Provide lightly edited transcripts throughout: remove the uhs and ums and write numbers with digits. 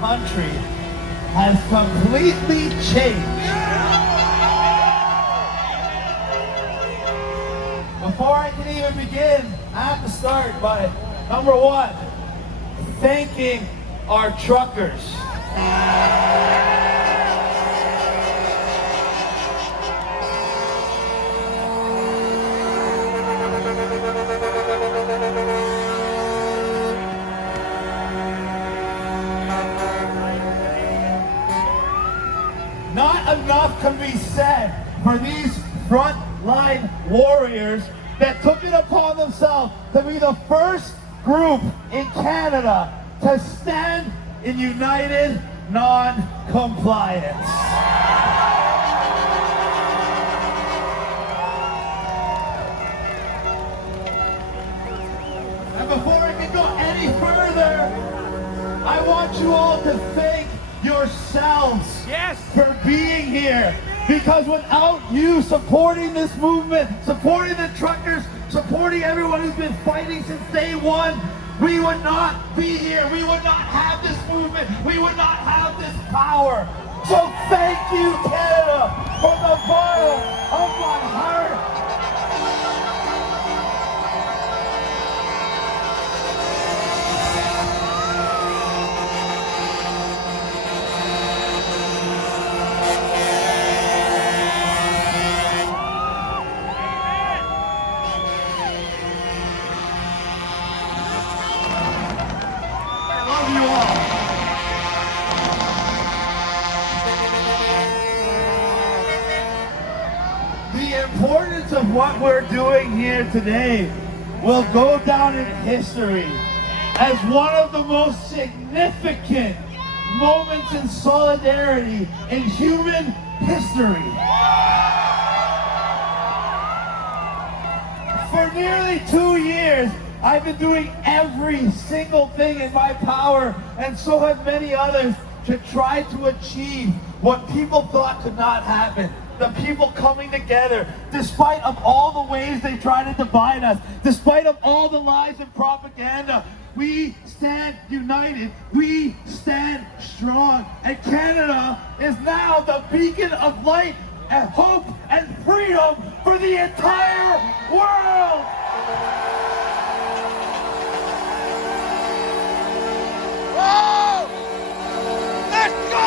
country has completely changed. Before I can even begin, I have to start by, number one, thanking our truckers. Not enough can be said for these frontline warriors that took it upon themselves to be the first group in Canada to stand in united non-compliance. And before I can go any further, I want you all to thank yourselves for being here, because without you supporting this movement, supporting the truckers, supporting everyone who's been fighting since day one, we would not be here. We would not have this movement. We would not have this power. So thank you, Canada, from the bottom of my heart. The importance of what we're doing here today will go down in history as one of the most significant moments in solidarity in human history. For nearly 2 years, I've been doing every single thing in my power, and so have many others, to try to achieve what people thought could not happen. The people coming together, despite of all the ways they try to divide us, despite of all the lies and propaganda, we stand united, we stand strong, and Canada is now the beacon of light and hope and freedom for the entire world! Oh! Let's go!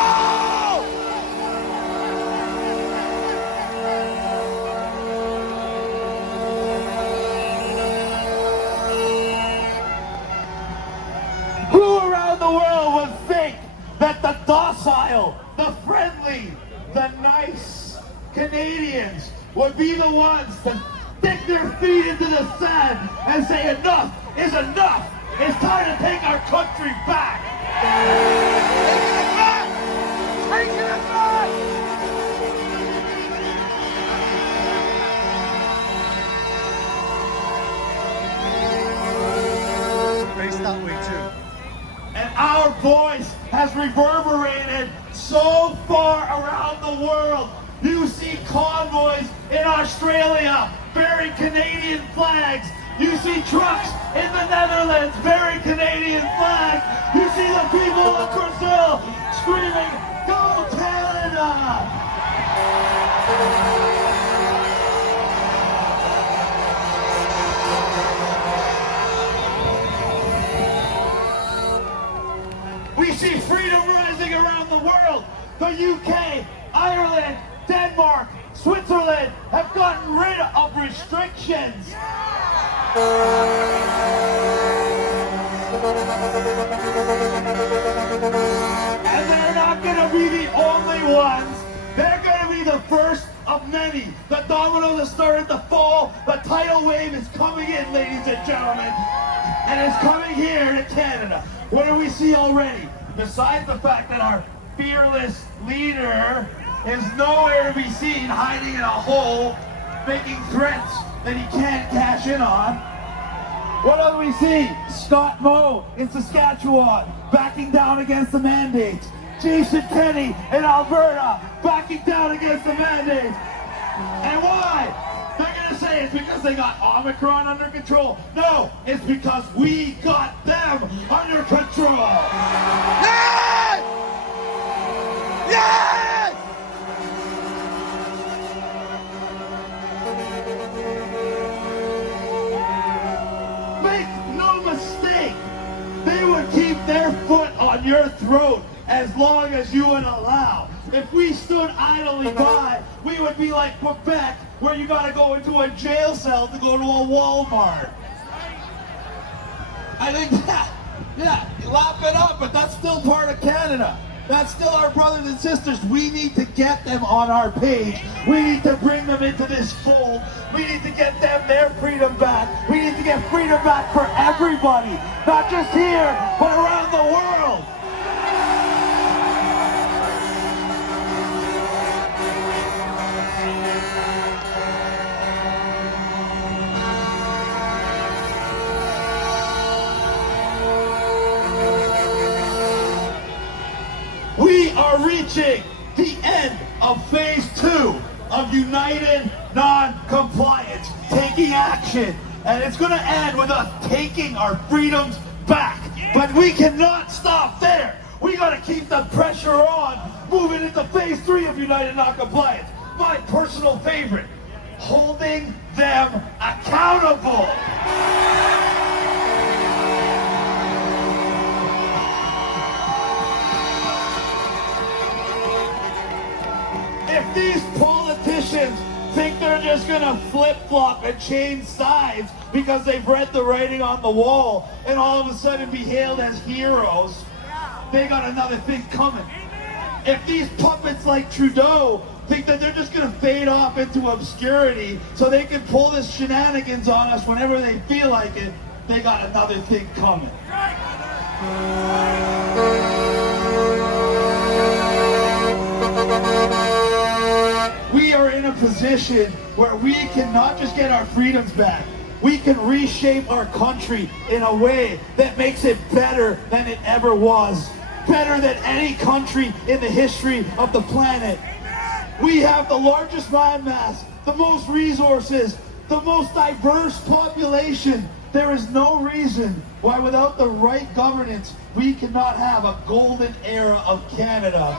Who around the world would think that the docile, the friendly, the nice Canadians would be the ones to stick their feet into the sand and say enough is enough? It's time to take our country back! Taking it back! Taking it back! Face that way too. And our voice has reverberated so far around the world. You see convoys in Australia bearing Canadian flags. You see trucks in the Netherlands bearing Canadian flags. You see the people of Brazil screaming, "Go Canada!" We see freedom rising around the world. The UK, Ireland, Denmark, Switzerland have gotten rid of restrictions. And they're not going to be the only ones. They're going to be the first of many. The domino that started to fall, the tidal wave is coming in, ladies and gentlemen. And it's coming here to Canada. What do we see already? Besides the fact that our fearless leader is nowhere to be seen, hiding in a hole, making threats that he can't cash in on. What do we see? Scott Moe in Saskatchewan backing down against the mandates. Jason Kenney in Alberta backing down against the mandates. And why? They're going to say it's because they got Omicron under control. No, it's because we got them under control. Yes! on your throat as long as you would allow. If we stood idly by, we would be like Quebec, where you gotta go into a jail cell to go to a Walmart. I think yeah, laugh it up, but that's still part of Canada. That's still our brothers and sisters. We need to get them on our page. We need to bring them into this fold. We need to get them their freedom back. We need to get freedom back for everybody, not just here, but around the world. We are reaching the end of phase 2 of united non-compliance, taking action. And it's going to end with us taking our freedoms back. But we cannot stop there. We got to keep the pressure on, moving into phase 3 of united non-compliance. My personal favorite, holding them accountable. If these politicians think they're just gonna flip-flop and change sides because they've read the writing on the wall and all of a sudden be hailed as heroes, they got another thing coming. If these puppets like Trudeau think that they're just gonna fade off into obscurity so they can pull this shenanigans on us whenever they feel like it, they got another thing coming. We are in a position where we can not just get our freedoms back, we can reshape our country in a way that makes it better than it ever was. Better than any country in the history of the planet. We have the largest landmass, the most resources, the most diverse population. There is no reason why without the right governance, we cannot have a golden era of Canada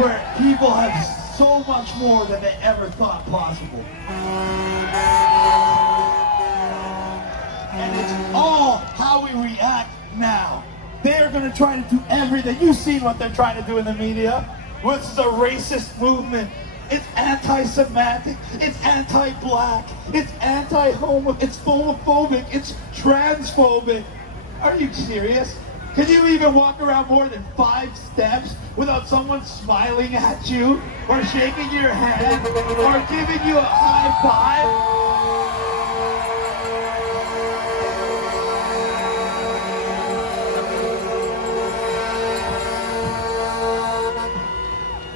where people have so much more than they ever thought possible. And it's all how we react now. They are going to try to do everything. You've seen what they're trying to do in the media. This is a racist movement. It's anti-Semitic. It's anti-black. It's anti-homo. It's homophobic. It's transphobic. Are you serious? Can you even walk around more than 5 steps without someone smiling at you or shaking your hand or giving you a high five?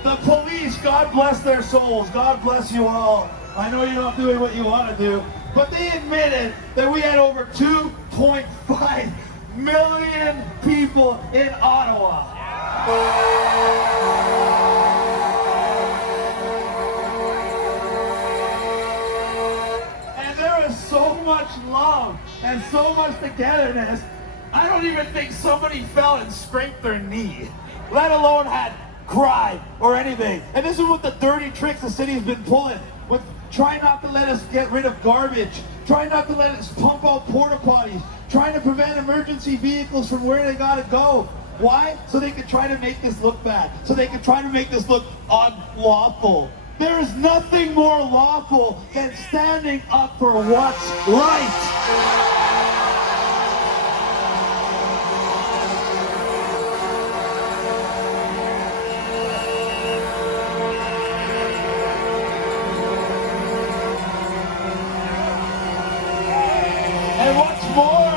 The police, God bless their souls. God bless you all. I know you're not doing what you want to do, but they admitted that we had over 2.5 million people in Ottawa. And there is so much love and so much togetherness. I don't even think somebody fell and scraped their knee, let alone had cried or anything. And this is what the dirty tricks the city's been pulling with trying not to let us get rid of garbage, trying not to let us pump out porta potties, trying to prevent emergency vehicles from where they gotta go. Why? So they could try to make this look bad. So they could try to make this look unlawful. There is nothing more lawful than standing up for what's right. And what's more,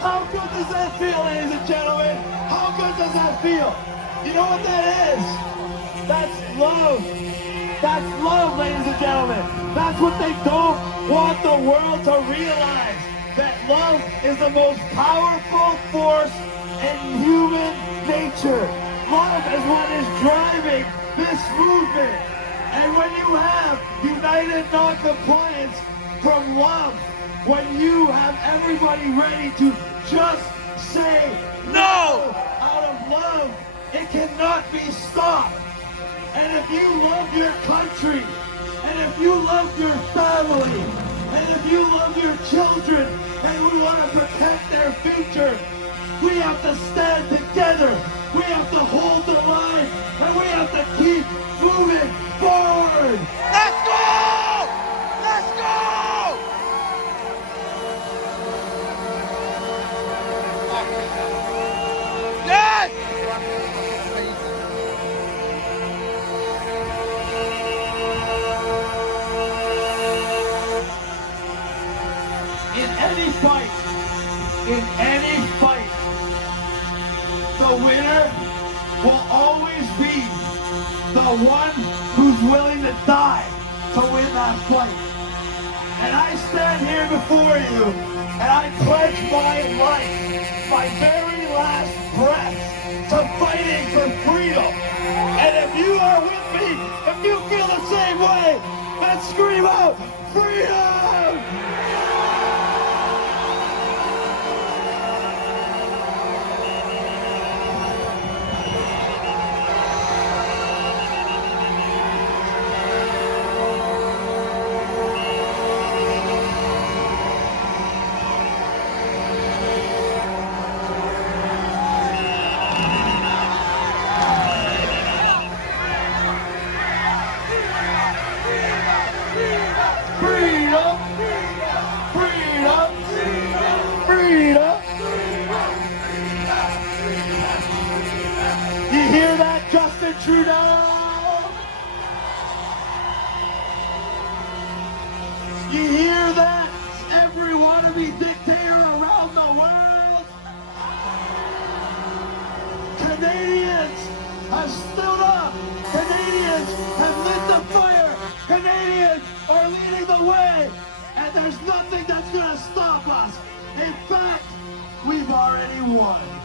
how good does that feel, ladies and gentlemen? How good does that feel? You know what that is? That's love. That's love, ladies and gentlemen. That's what they don't want the world to realize. That love is the most powerful force in human nature. Love is what is driving this movement. And when you have united non-compliance from love, when you have everybody ready to just say no out of love, it cannot be stopped. And if you love your country, and if you love your family, and if you love your children, and we want to protect their future, we have to stand together. We have to hold the line, and we have to keep moving forward. Let's go! Let's go! Yes! In any fight, the winner will always be the one who's willing to die to win that fight. And I stand here before you, and I pledge my life, my very last breath, to fighting for freedom. And if you are with me, if you feel the same way, then scream out, freedom! Freedom! Freedom! Freedom! You hear that, Justin Trudeau? You hear that, every wannabe dictator around the world? Canadians have stood up. Canadians have lit the fire. Canadians are leading the way. And there's nothing that's going to stop us. In fact, we've already won.